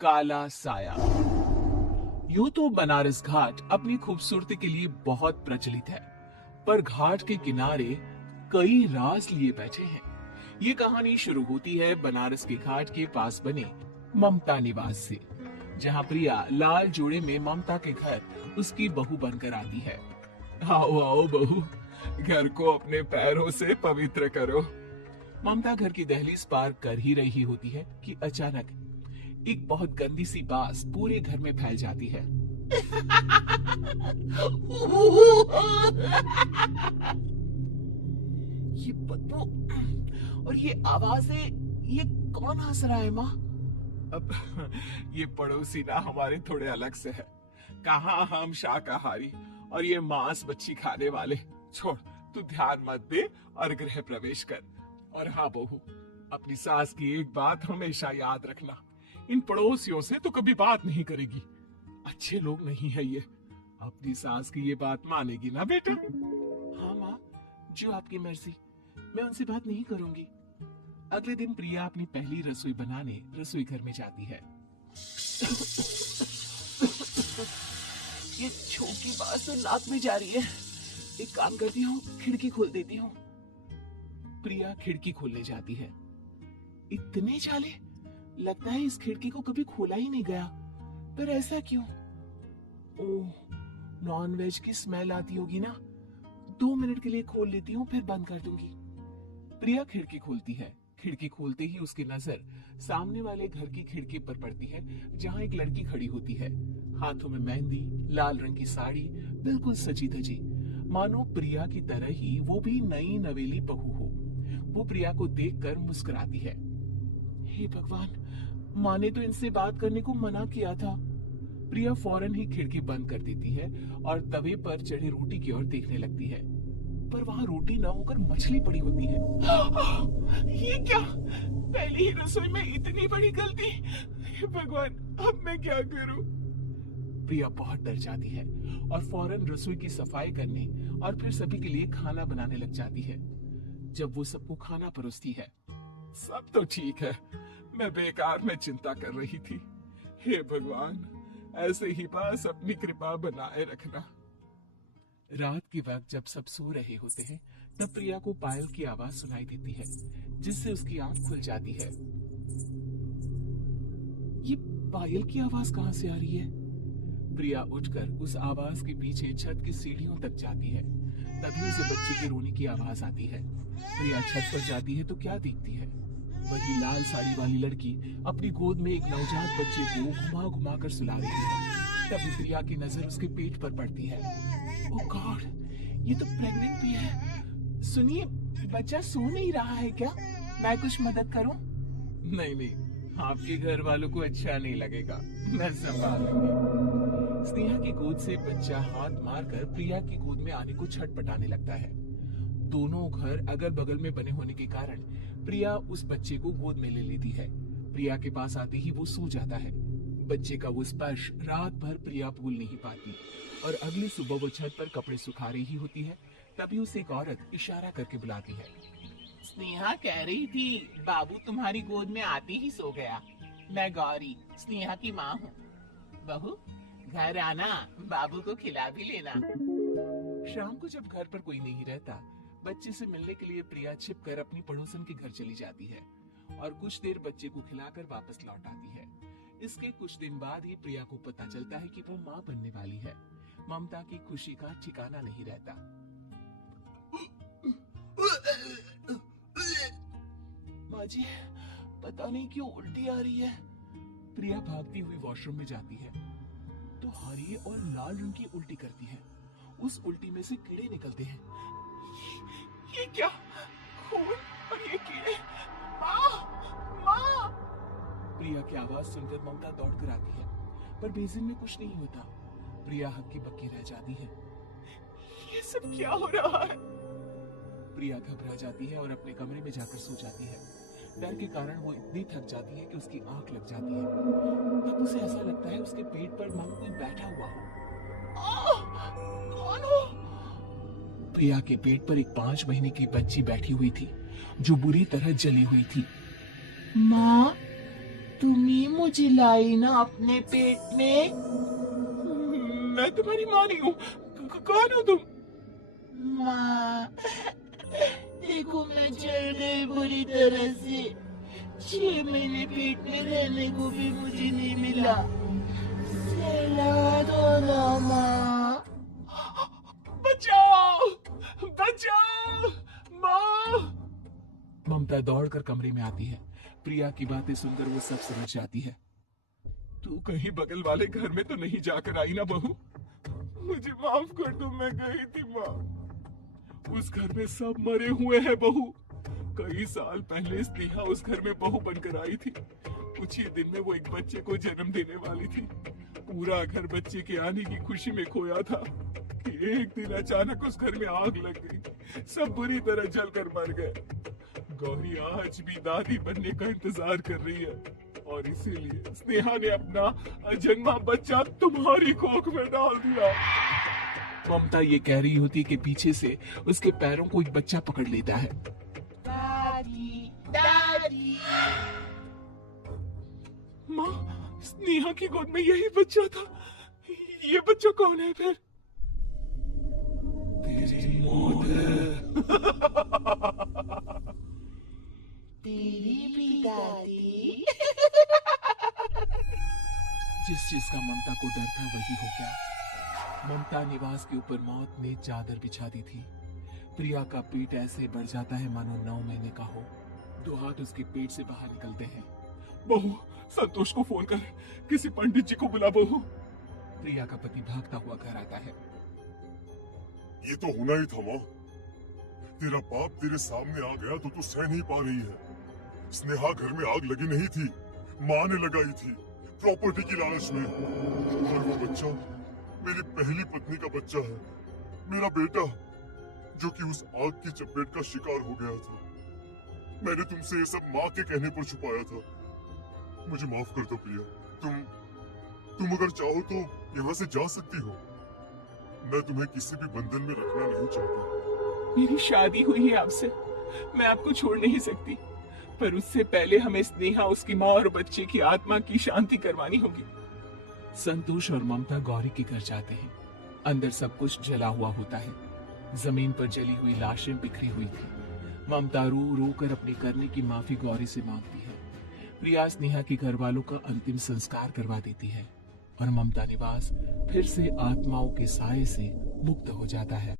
काला साया। यूं तो बनारस घाट अपनी खूबसूरती के लिए बहुत प्रचलित है, पर घाट के किनारे कई राज लिए बैठे हैं। ये कहानी शुरू होती है बनारस के घाट के पास बने ममता निवास से, जहां प्रिया लाल जोड़े में ममता के घर उसकी बहू बनकर आती है। आओ आओ बहू, घर को अपने पैरों से पवित्र करो। ममता घर की दहलीज पार कर ही रही होती है कि अचानक एक बहुत गंदी सी बास पूरे घर में फैल जाती है। ये बदबू और ये आवाजें, ये कौन हंस रहा है माँ? अब ये पड़ोसी ना हमारे थोड़े अलग से है। कहाँ हम शाकाहारी और ये मांस मच्छी खाने वाले। छोड़, तू ध्यान मत दे और गृह प्रवेश कर। और हाँ बहू, अपनी सास की एक बात हमेशा याद रखना, इन पड़ोसियों से तो कभी बात नहीं करेगी। अच्छे लोग नहीं है ये। अपनी सास की ये बात मानेगी ना बेटा? हाँ माँ, जो आपकी मर्जी, मैं उनसे बात नहीं करूंगी। अगले दिन प्रिया अपनी पहली रसोई बनाने रसोई घर में जाती है। ये छोटी बात तो नाक में जा रही है। एक काम करती हूँ, खिड़की खोल देती हूँ। प्रिया खिड़की खोलने जाती है। इतने जाले, लगता है इस खिड़की को कभी खोला ही नहीं गया। पर ऐसा क्यों? ओह, नॉनवेज की स्मेल आती होगी ना। 2 मिनट के लिए खोल लेती हूँ, फिर बंद कर दूंगी। प्रिया खिड़की खोलती है। खिड़की खोलते ही उसकी नजर सामने वाले घर की खिड़की पर पड़ती है, जहाँ एक लड़की खड़ी होती है, हाथों में मेहंदी, लाल रंग की साड़ी, बिल्कुल सजी धजी, मानो प्रिया की तरह ही वो भी नई नवेली बहू हो। वो प्रिया को देखकर मुस्कुराती है। हे भगवान, माँ ने तो इनसे बात करने को मना किया था। प्रिया फौरन ही खिड़की बंद कर देती है और तवे पर चढ़ी रोटी की ओर देखने लगती है, पर वहाँ रोटी न होकर मछली पड़ी होती है। ये क्या? पहली ही रसोई में इतनी बड़ी गलती। हे भगवान, अब मैं क्या करूं? प्रिया बहुत डर जाती है और फौरन रसोई की सफाई करने और फिर सभी के लिए खाना बनाने लग जाती है। जब वो सबको खाना परोसती है, सब तो ठीक है, मैं बेकार में चिंता कर रही थी। हे भगवान, ऐसे ही बस अपनी कृपा बनाए रखना। रात के वक्त जब सब सो रहे होते हैं, तब प्रिया को पायल की आवाज सुनाई देती है, जिससे उसकी आंख खुल जाती है। ये पायल की आवाज कहाँ से आ रही है? प्रिया उठकर उस आवाज के पीछे छत की सीढ़ियों तक जाती है। तभी उसे बच्चे के रोने की आवाज आती है। प्रिया छत पर जाती है तो क्या देखती है? वही लाल साड़ी वाली लड़की अपनी गोद में एक नवजात बच्चे को घुमा घुमा कर सुला रही है। तभी प्रिया की नजर उसके पेट पर पड़ती है। ओह गॉड, ये तो प्रेग्नेंट भी है। सुनिए, बच्चा सो नहीं रहा है क्या? मैं कुछ मदद करूं? नहीं नहीं, आपके घर वालों को अच्छा नहीं लगेगा, मैं संभाल लूंगी। स्नेहा की गोद से बच्चा हाथ मारकर प्रिया की गोद में आने को छटपटाने लगता है। दोनों घर अगल बगल में बने होने के कारण प्रिया उस बच्चे को गोद में ले लेती है। प्रिया के पास आते ही वो सो जाता है। बच्चे का वो स्पर्श रात भर प्रिया भूल नहीं पाती और अगली सुबह वो छत पर कपड़े सुखा रही होती है, तभी उसे एक औरत इशारा करके बुलाती है। स्नेहा कह रही थी बाबू तुम्हारी गोद में आते ही सो गया। मैं गौरी, स्नेहा की माँ हूँ। बहू, घर आना, बाबू को खिला भी लेना। शाम को जब घर पर कोई नहीं रहता, बच्चे से मिलने के लिए प्रिया छिपकर अपनी पड़ोसन के घर चली जाती है और कुछ देर बच्चे को खिलाकर वापस लौट आती है। इसके कुछ दिन बाद ही प्रिया को पता चलता है कि वो माँ बनने वाली है। ममता की खुशी का ठिकाना नहीं रहता। माँ जी, पता नहीं क्यों उल्टी आ रही है। प्रिया भागती हुई वॉशरूम में जाती है तो हरी और लाल रंग की उल्टी करती है। उस उल्टी में से कीड़े निकलते हैं। ये क्या? खून और ये कीड़े! माँ! माँ! प्रिया की आवाज सुनकर ममता दौड़कर आती है, पर बेसिन में कुछ नहीं होता। प्रिया हक्की बक्की रह जाती है। ये सब क्या हो रहा है? प्रिया घबरा जाती है और अपने कमरे में जाकर सो जाती है। डर के कारण वो इतनी थक जाती है कि उसकी आंख लग जाती है। तब उसे ऐसा लगता है उसके पेट पर मानो कोई बैठा हुआ हो। कौन हो? प्रिया के पेट पर एक 5 महीने की बच्ची बैठी हुई थी, जो बुरी तरह जली हुई थी। माँ, तुम ही मुझे लाई ना अपने पेट में। मैं तुम्हारी माँ नहीं हूँ। कौन हो तुम? माँ, देखो मैं जल गई बुरी तरह से। 6 महीने पेट में रहने को भी मुझे नहीं मिला। सहला दो ना माँ। बचाओ, बचाओ, माँ। ममता दौड़कर कमरे में आती है। प्रिया की बातें सुनकर वो सब समझ जाती है। तू कहीं बगल वाले घर में तो नहीं जाकर आई ना बहू? मुझे माफ कर दो, मैं गई थी माँ। उस घर में सब मरे हुए हैं बहू। कई साल पहले स्नेहा उस घर में बहू बनकर आई थी। कुछ ही दिन में वो एक बच्चे को जन्म देने वाली थी। पूरा घर बच्चे के आने की खुशी में खोया था कि एक दिन अचानक उस घर में आग लग गई। सब बुरी तरह जलकर मर गए। गौरी आज भी दादी बनने का इंतजार कर रही है और इसीलिए स्नेहा ने अपना अजन्मा बच्चा तुम्हारी कोख में डाल दिया। ममता ये कह रही होती कि पीछे से उसके पैरों को एक बच्चा पकड़ लेता है। दादी, दादी। माँ, स्नेहा की गोद में यही बच्चा था। ये बच्चा कौन है फिर? तेरी मौत है। तेरी भी दादी। जिस चीज का ममता को डर था वही हो गया। ममता निवास के ऊपर मौत ने चादर बिछा दी थी। प्रिया का पेट ऐसे बढ़ जाता है मानो 9 महीने का हो। 2 हाथ उसके पेट से बाहर निकलते हैं। बहू, संतोष को फोन कर, किसी पंडित जी को बुला बहू। प्रिया का पति भागता हुआ घर आता है। ये तो होना ही था माँ। तेरा बाप तेरे सामने आ गया तो तू सह नहीं पा रही है। स्नेहा घर में आग लगी नहीं थी, माँ ने लगाई थी प्रॉपर्टी की लालच में। और वो बच्चा मेरी पहली पत्नी का बच्चा है, मेरा बेटा, जो कि उस आग की चपेट का शिकार हो गया था। मैंने तुमसे ये सब माँ के कहने पर छुपाया था। मुझे माफ कर दो प्रिया। तुम अगर चाहो तो यहाँ से जा सकती हो। मैं तुम्हें किसी भी बंधन में रखना नहीं चाहती। मेरी शादी हुई है आपसे, मैं आपको छोड़ नहीं सकती, पर उससे पहले हमें स्नेहा, उसकी माँ और बच्चे की आत्मा की शांति करवानी होगी। संतोष और ममता गौरी के घर जाते हैं। अंदर सब कुछ जला हुआ होता है। जमीन पर जली हुई लाशें बिखरी हुई थी। ममता रो रो कर अपने करने की माफी गौरी से मांगती है। प्रिया स्नेहा के घर वालों का अंतिम संस्कार करवा देती है और ममता निवास फिर से आत्माओं के साए से मुक्त हो जाता है।